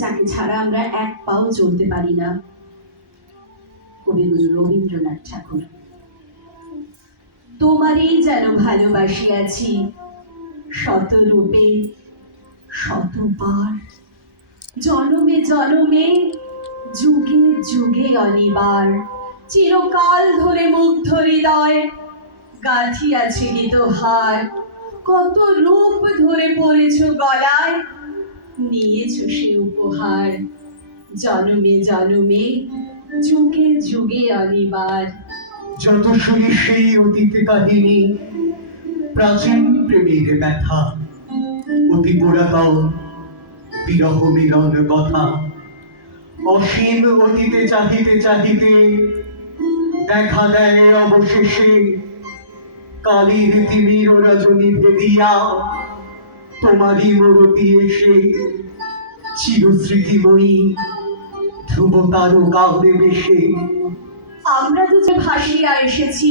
যাকে ছাড়া আমরা এক পাও চলতে পারি না, কবিগুরু রবীন্দ্রনাথ ঠাকুর। তোমারই যেন ভালোবাসিয়াছি শত রূপে শতবার, জনমে জনমে যুগে যুগে অনিবার, চিরকাল ধরে মুগ্ধ হৃদয় গাঁথিয়াছে গীতহার। কত রূপ ধরে পড়েছ গলায়, নিয়েছ সে উপহার, জনমে জনমে যুগে যুগে অনিবার। যত শুনি সেই অতীত কাহিনী, প্রাচীন প্রেমের ব্যথা, অতি পুরাতন বিরহ মিলন কথা, অসীম অতীতে চাহিতে চাহিতে দেখা দেয় অবশেষে কালীর তিমির রজনী ভেদিয়া তোমারই মূরতি এসে চিরস্মৃতিময়ী ধ্রুব তারকা বেশে। আমরা তো যে ভাসিয়া এসেছি